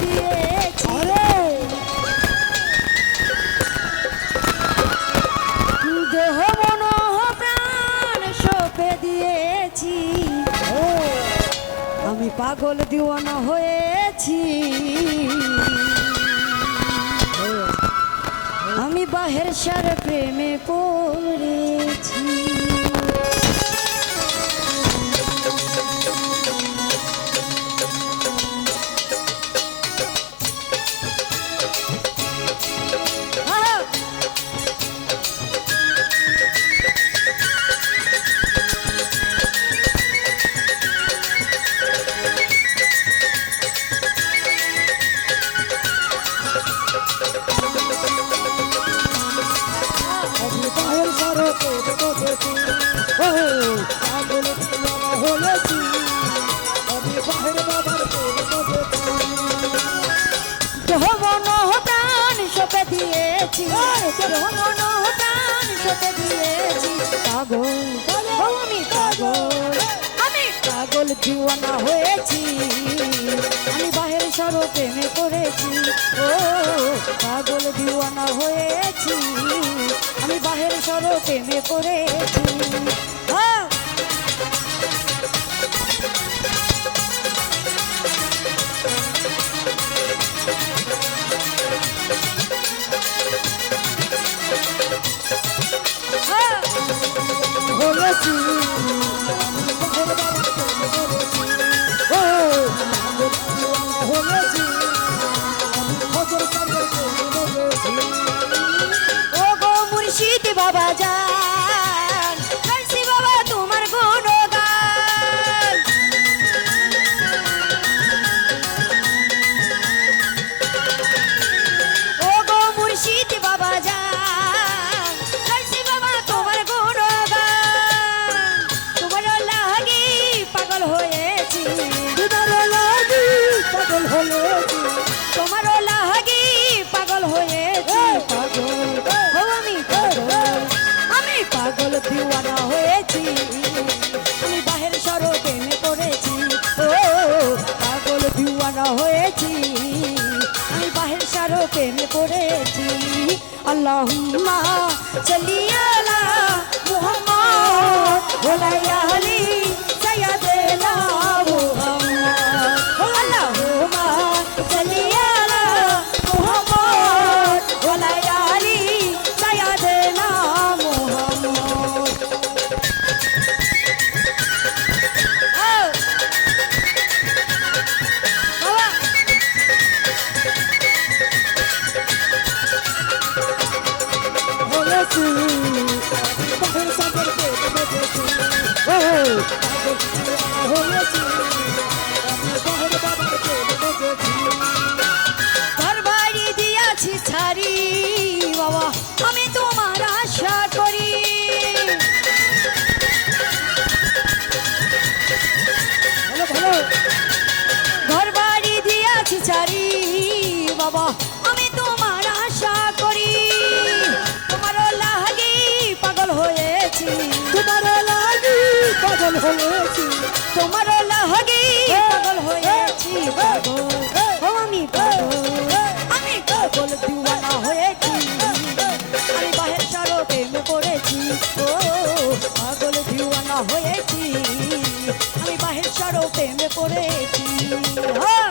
দিয়েছি। দিয়েছি আমি পাগল দিওয়ানা হয়েছি। আমি বাহের সার প্রেমে পড়েছি। প্রাণ সপে দিয়েছি মন প্রাণ সপে দিয়েছি পাগল আমি পাগল আমি পাগল দিওয়ানা হয়েছি। আমি বাহের সর প্রেমে করেছি ও, পাগল দিওয়ানা হয়েছি। সর প্রেমে করেছি তোমার লাগি পাগল হয়েছি পাগল। আমি পাগল। আমি পাগল দিওয়ানা হয়েছি। আমি বাহের সরো প্রেমে পড়েছি। ও পাগল দিওয়ানা হয়েছি। আমি বাহের সরো প্রেমে পড়েছি। আল্লাহুম্মা চলিয়ালা মুহাম্মদ ওলাইয়া আলী বাবার প্রেমে বসেছি ঘর বাড়ি দিয়াছি ছাড়ি। বাবা হয়েছি, তোমার লাগি পাগল হয়েছি পাগল। আমি পাগল আমি পাগল দিওয়ানা হয়েছি। আমি বাহের সারো প্রেমে পড়েছি, ও, পাগল দিওয়ানা হয়েছি। আমি বাহের সারো প্রেমে পড়েছি হ্যাঁ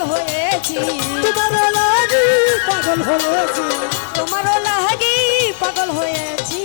পাগল হয়েছি তোমার লাগি পাগল হয়েছি তোমার লাগি পাগল হয়েছি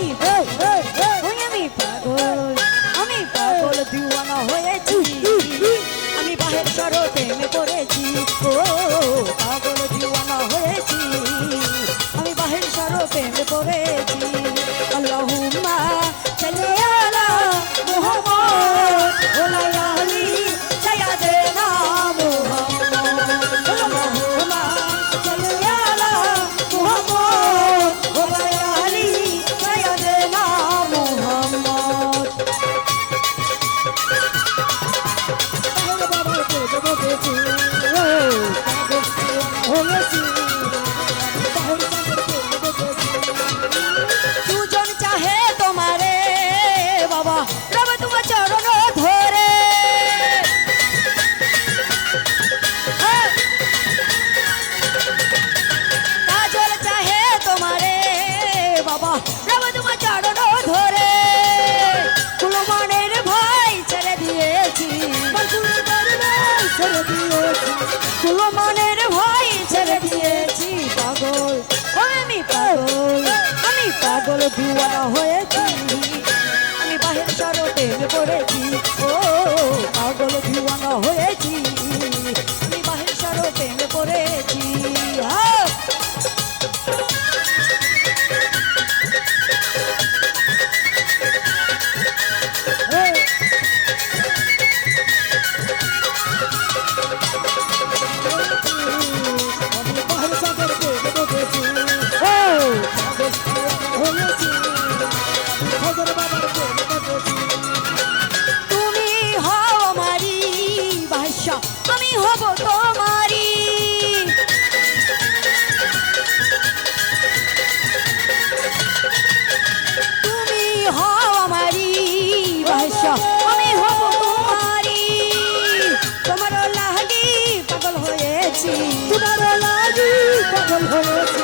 হব তোমারি তুমি হও আমারি ভাষ্য, আমি হব তোমার লাগি পাগল হয়েছি তোমার লাগি পাগল হয়েছি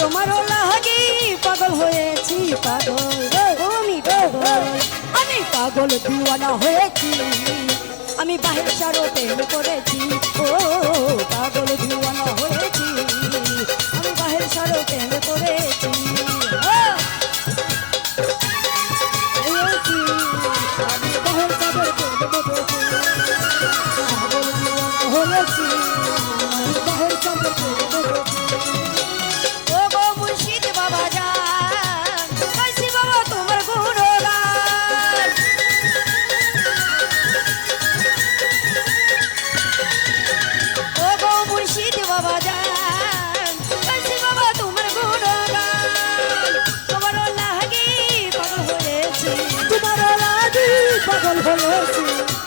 তোমার লাগি পাগল হয়েছি, পাগল আমি আমি পাগল দিওয়ানা হয়েছি। আমি বাহির সারো প্রেম করেছি ও পাগল ধুয়ানো হয়ে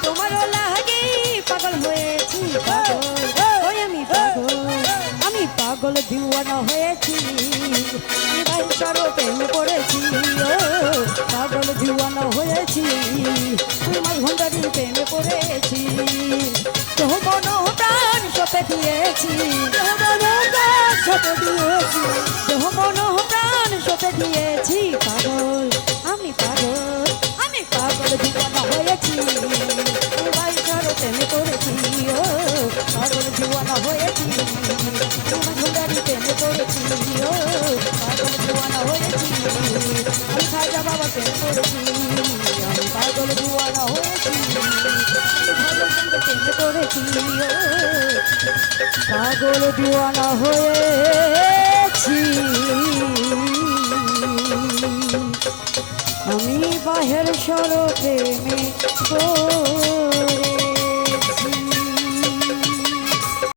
তোমার লাগে হয়েছি, পাগল। আমি পাগল, আমি হয়েছি। সরো প্রেম করেছি ও পাগল দিওয়ানা হয়েছি। তোমার ভণ্ডারি প্রেম করেছি তোমার প্রাণ সপে দিয়েছি। তোমার প্রাণ সপে দিয়েছি। পাগল দিওয়ানা হয়েছি। আমি বাহের সর প্রেমে